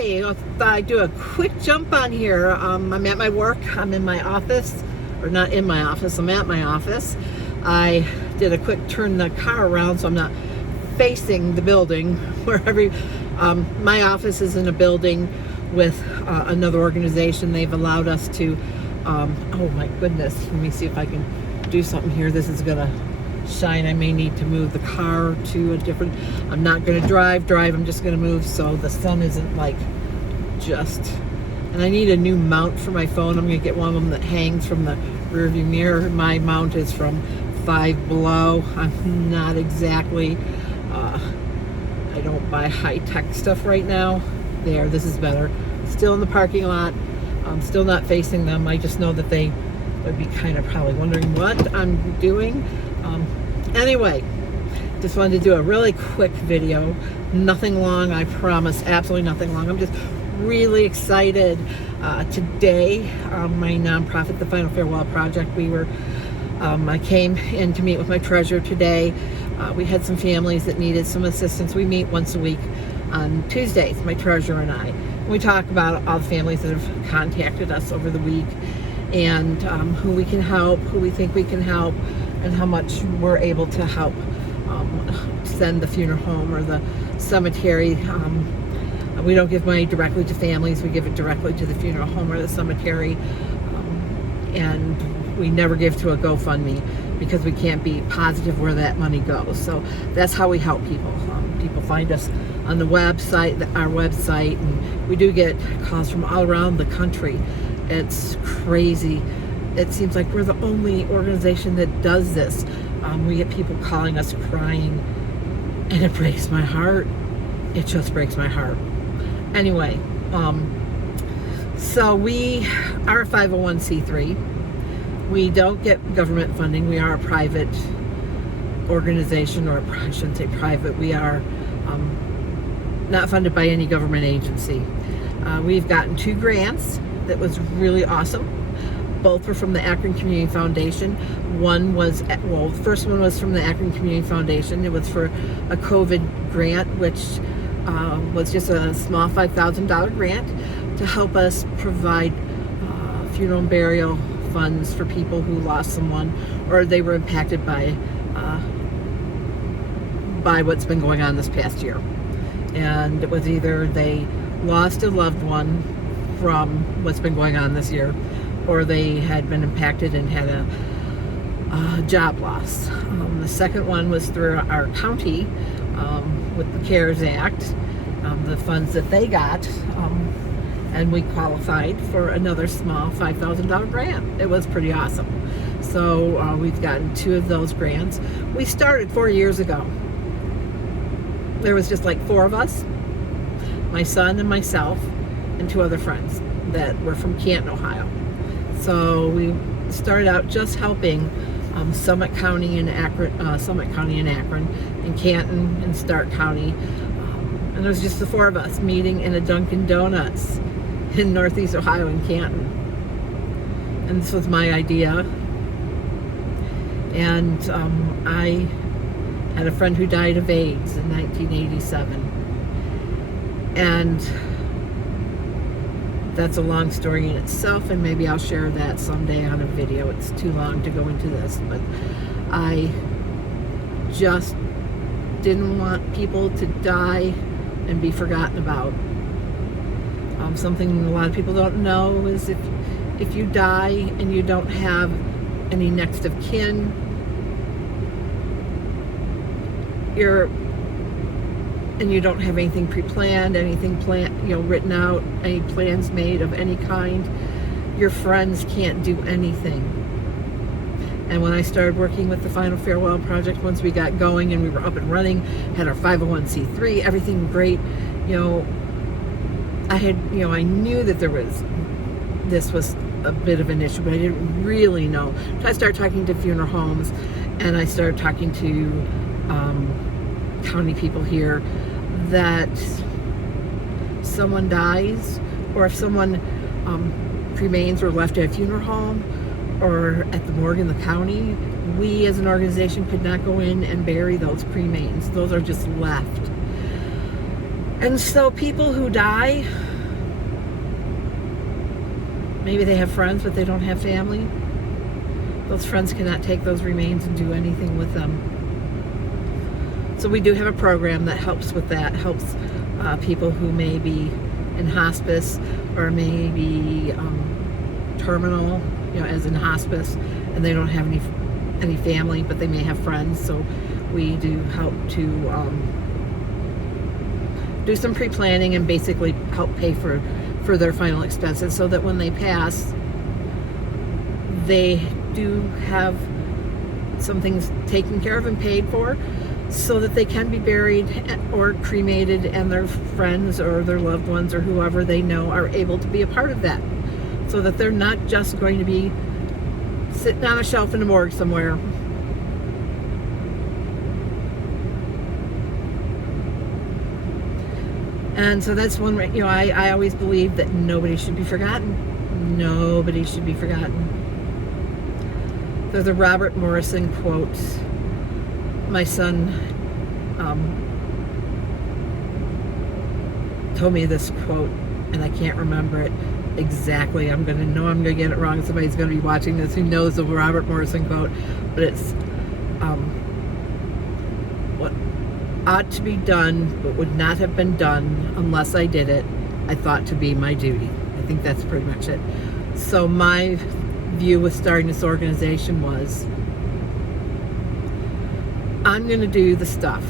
Hi, I thought I'd do a quick jump on here. I'm at my work. I'm in my office, or not in my office, I'm at my office. I did a quick turn the car around so I'm not facing the building. My office is in a building with another organization. They've allowed us to, oh my goodness, let me see if I can do something here. This is gonna shine. I may need to move the car to a different, I'm not going to drive, I'm just going to move so the sun isn't like just, and I need a new mount for my phone. I'm going to get one of them that hangs from the rear view mirror. My mount is from Five Below. I'm not exactly, I don't buy high-tech stuff right now. This is better. Still in the parking lot. I'm still not facing them. I just know that they would be kind of probably wondering what I'm doing. Anyway, just wanted to do a really quick video. Nothing long, I promise, absolutely nothing long. I'm just really excited. Today, my nonprofit, the Final Farewell Project, I came in to meet with my treasurer today. We had some families that needed some assistance. We meet once a week on Tuesdays, my treasurer and I. We talk about all the families that have contacted us over the week and who we can help, who we think we can help, and how much we're able to help send the funeral home or the cemetery. We don't give money directly to families, we give it directly to the funeral home or the cemetery. And we never give to a GoFundMe because we can't be positive where that money goes. So that's how we help people. People find us on the website, our website, and we do get calls from all around the country. It's crazy. It seems like we're the only organization that does this. We get people calling us crying, and it breaks my heart. It just breaks my heart. Anyway, so we are a 501c3. We don't get government funding. We are a private organization, or I shouldn't say private. We are not funded by any government agency. We've gotten 2 grants that was really awesome. Both were from the Akron Community Foundation. The first one was from the Akron Community Foundation. It was for a COVID grant, which was just a small $5,000 grant to help us provide funeral and burial funds for people who lost someone or they were impacted by what's been going on this past year. And it was either they lost a loved one from what's been going on this year, or they had been impacted and had a job loss. The second one was through our county with the CARES Act, the funds that they got, and we qualified for another small $5,000 grant. It was pretty awesome. So we've gotten 2 of those grants. We started 4 years ago. There was just like 4 of us, my son and myself, and 2 other friends that were from Canton, Ohio. So we started out just helping Summit County and Akron, and Canton and Stark County. And it was just the 4 of us meeting in a Dunkin' Donuts in Northeast Ohio in Canton. And this was my idea. And I had a friend who died of AIDS in 1987. And that's a long story in itself, and maybe I'll share that someday on a video. It's too long to go into this, but I just didn't want people to die and be forgotten about. Something a lot of people don't know is if you die and you don't have any next of kin, and you don't have anything pre-planned, anything written out, any plans made of any kind, your friends can't do anything. And when I started working with the Final Farewell Project, once we got going and we were up and running, had our 501c3, everything great, I knew that this was a bit of an issue, but I didn't really know. So I started talking to funeral homes, and I started talking to county people here, that someone dies, or if someone cremains or left at a funeral home or at the morgue in the county, we as an organization could not go in and bury those cremains. Those are just left. And so people who die Maybe they have friends, but they don't have family. Those friends cannot take those remains and do anything with them. So we do have a program that helps with that, helps people who may be in hospice or maybe terminal, as in hospice, and they don't have any family, but they may have friends. So we do help to do some pre-planning and basically help pay for their final expenses, so that when they pass, they do have some things taken care of and paid for, so that they can be buried or cremated, and their friends or their loved ones or whoever they know are able to be a part of that, so that they're not just going to be sitting on a shelf in a morgue somewhere. And so that's one, I always believe that nobody should be forgotten. Nobody should be forgotten. There's a Robert Morrison quote. My son told me this quote, and I can't remember it exactly. I'm going to get it wrong. Somebody's going to be watching this who knows the Robert Morrison quote, but it's what ought to be done but would not have been done unless I did it, I thought to be my duty. I think that's pretty much it. So my view with starting this organization was, I'm going to do the stuff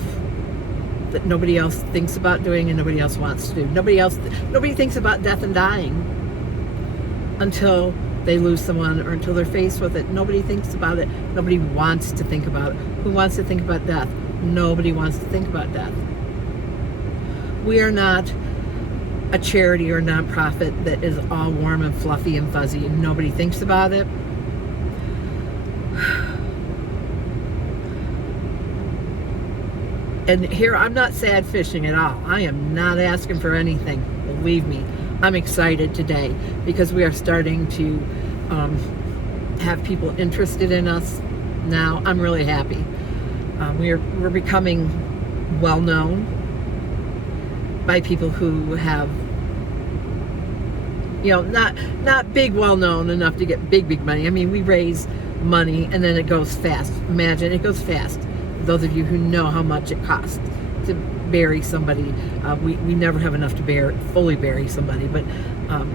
that nobody else thinks about doing and nobody else wants to do. Nobody thinks about death and dying until they lose someone or until they're faced with it. Nobody thinks about it. Nobody wants to think about it. Who wants to think about death? Nobody wants to think about death. We are not a charity or a nonprofit that is all warm and fluffy and fuzzy and nobody thinks about it. And here, I'm not sad fishing at all. I am not asking for anything. Believe me, I'm excited today because we are starting to have people interested in us now. I'm really happy. We're becoming well known by people who have, not big well known enough to get big money. I mean, we raise money and then it goes fast. Imagine it goes fast. Those of you who know how much it costs to bury somebody, we never have enough to fully bury somebody, but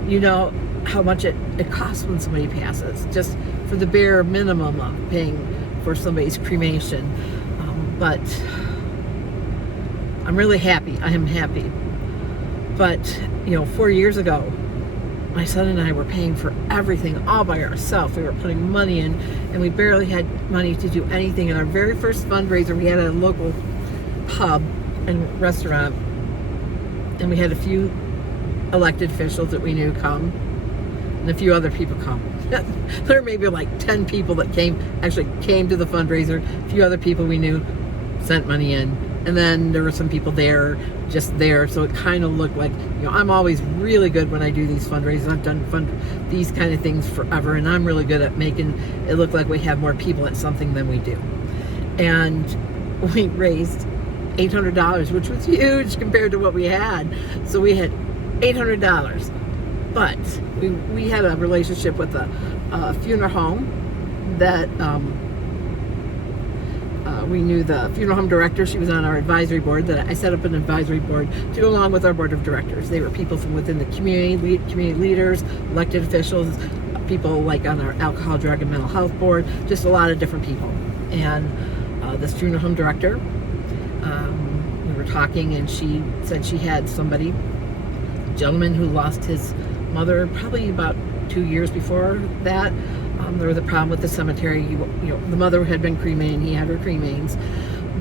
you know how much it costs when somebody passes, just for the bare minimum of paying for somebody's cremation. But I'm really happy. I am happy. But 4 years ago, my son and I were paying for everything all by ourselves. We were putting money in, and we barely had money to do anything. In our very first fundraiser, we had a local pub and restaurant, and we had a few elected officials that we knew come, and a few other people come. There may be like 10 people that came to the fundraiser. A few other people we knew sent money in, and then there were some people just there, so it kind of looked like, I'm always really good when I do these fundraisers. I've done these kind of things forever, and I'm really good at making it look like we have more people at something than we do. And we raised $800, which was huge compared to what we had. So we had $800, but we had a relationship with a funeral home that we knew the funeral home director. She was on our advisory board. That I set up an advisory board to go along with our board of directors. They were people from within the community leaders, elected officials, people like on our alcohol, drug, and mental health board, just a lot of different people. And this funeral home director, we were talking, and she said she had somebody, a gentleman who lost his mother probably about 2 years before that. There was a problem with the cemetery. The mother had been cremated, he had her cremains,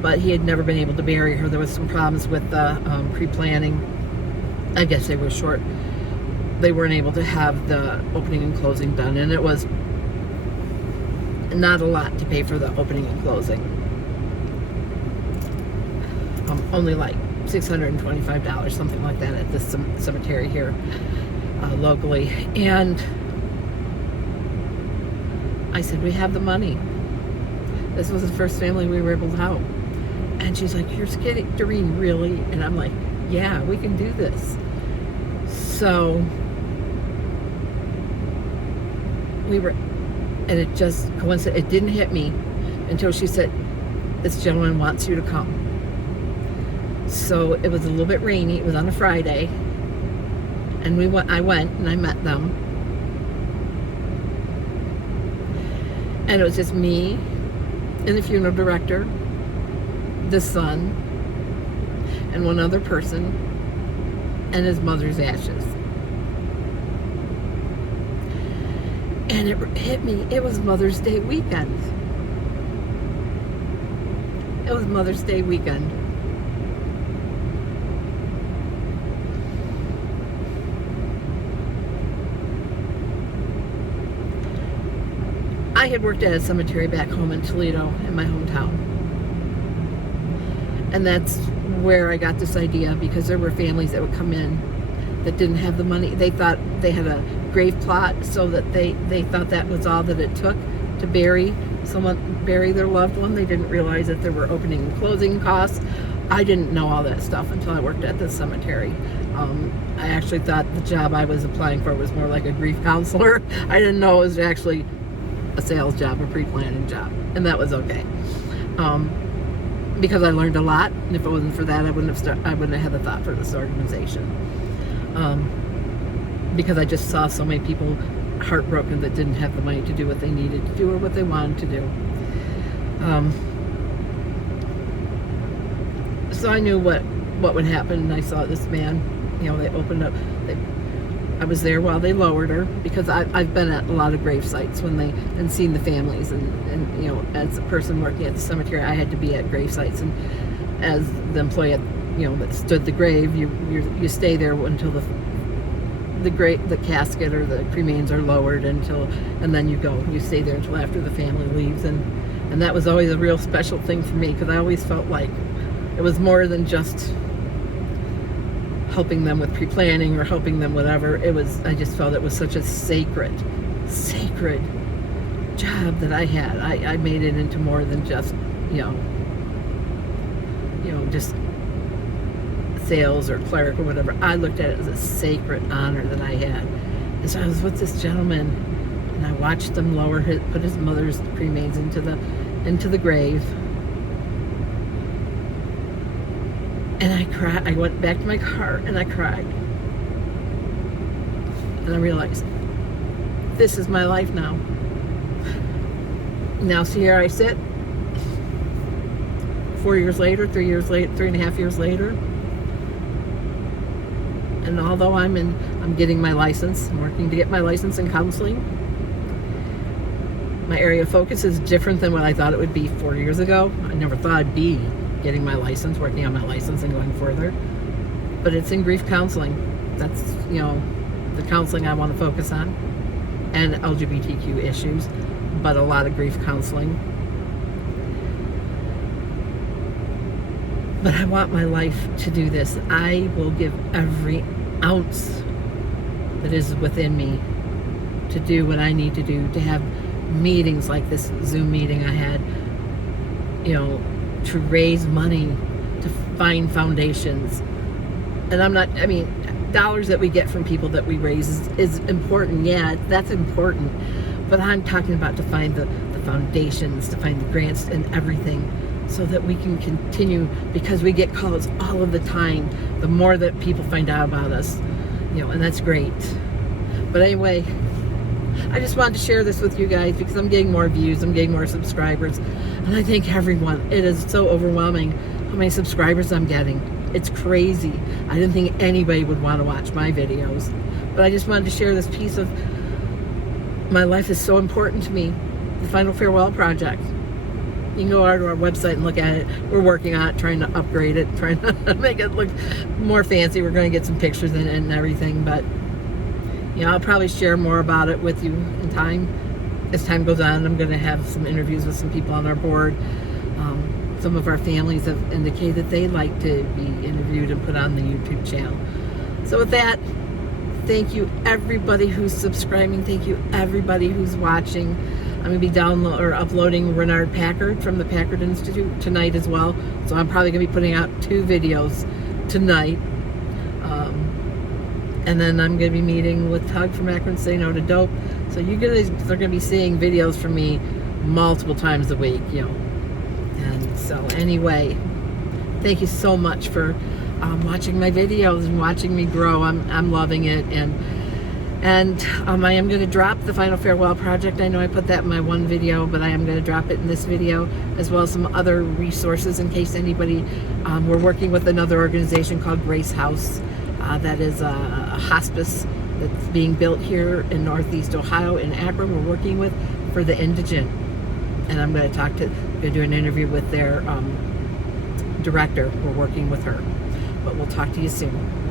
but he had never been able to bury her. There was some problems with the pre-planning. I guess they were short. They weren't able to have the opening and closing done, and it was not a lot to pay for the opening and closing. Only like $625, something like that, at this cemetery here locally. And I said, we have the money. This was the first family we were able to help. And she's like, you're kidding, Doreen, really? And I'm like, yeah, we can do this. So we were, and it just coincided. It didn't hit me until she said, "This gentleman wants you to come." So it was a little bit rainy. It was on a Friday, and I went and I met them, and it was just me and the funeral director, the son, and one other person, and his mother's ashes. And it hit me. It was Mother's Day weekend. It was Mother's Day weekend. I had worked at a cemetery back home in Toledo, in my hometown. And that's where I got this idea, because there were families that would come in that didn't have the money. They thought they had a grave plot, so that they thought that was all that it took to bury their loved one. They didn't realize that there were opening and closing costs. I didn't know all that stuff until I worked at this cemetery. I actually thought the job I was applying for was more like a grief counselor. I didn't know it was actually a sales job, a pre-planning job, and that was okay. Because I learned a lot, and if it wasn't for that, I wouldn't have had the thought for this organization. Because I just saw so many people heartbroken that didn't have the money to do what they needed to do or what they wanted to do. So I knew what would happen, and I saw this man. They opened up. I was there while they lowered her, because I've been at a lot of grave sites and seen the families, and as a person working at the cemetery, I had to be at grave sites, and as the employee that stood the grave, you stay there until the casket or the cremains are lowered, and then you stay there until after the family leaves, and that was always a real special thing for me, because I always felt like it was more than just helping them with pre-planning or helping them whatever. I just felt it was such a sacred job that I had. I made it into more than just just sales or cleric or whatever. I looked at it as a sacred honor that I had. And so I was with this gentleman, and I watched them put his mother's cremains into the grave. And I cried. I went back to my car and I cried. And I realized, this is my life now. Now see, here I sit, 4 years later, 3 years later, 3.5 years later. And although I'm getting my license, I'm working to get my license in counseling. My area of focus is different than what I thought it would be 4 years ago. I never thought I'd be getting my license, working on my license and going further. But it's in grief counseling. That's, the counseling I want to focus on, and LGBTQ issues, but a lot of grief counseling. But I want my life to do this. I will give every ounce that is within me to do what I need to do, to have meetings like this Zoom meeting I had, to raise money, to find foundations. And dollars that we get from people that we raise is important. Yeah, that's important. But I'm talking about to find the foundations, to find the grants and everything, so that we can continue, because we get calls all of the time. The more that people find out about us, and that's great. But anyway, I just wanted to share this with you guys, because I'm getting more views, I'm getting more subscribers, and I thank everyone. It is so overwhelming how many subscribers I'm getting. It's crazy. I didn't think anybody would want to watch my videos, but I just wanted to share this piece of my life is so important to me. The Final Farewell Project. You can go to our website and look at it. We're working on it, trying to upgrade it, trying to make it look more fancy. We're going to get some pictures in it and everything, but I'll probably share more about it with you in time. As time goes on, I'm going to have some interviews with some people on our board. Some of our families have indicated they'd like to be interviewed and put on the YouTube channel. So with that, thank you everybody who's subscribing. Thank you everybody who's watching. I'm going to be uploading Renard Packard from the Packard Institute tonight as well. So I'm probably going to be putting out 2 videos tonight. And then I'm going to be meeting with Tug from Akron Say No to Dope. So you guys are going to be seeing videos from me multiple times a week, you know. And so anyway, thank you so much for watching my videos and watching me grow. I'm loving it. And I am going to drop the Final Farewell Project. I know I put that in my one video, but I am going to drop it in this video, as well as some other resources in case anybody, we're working with another organization called Grace House. That is a hospice that's being built here in Northeast Ohio in Akron. We're working with for the indigent. And I'm going to do an interview with their director. We're working with her. But we'll talk to you soon.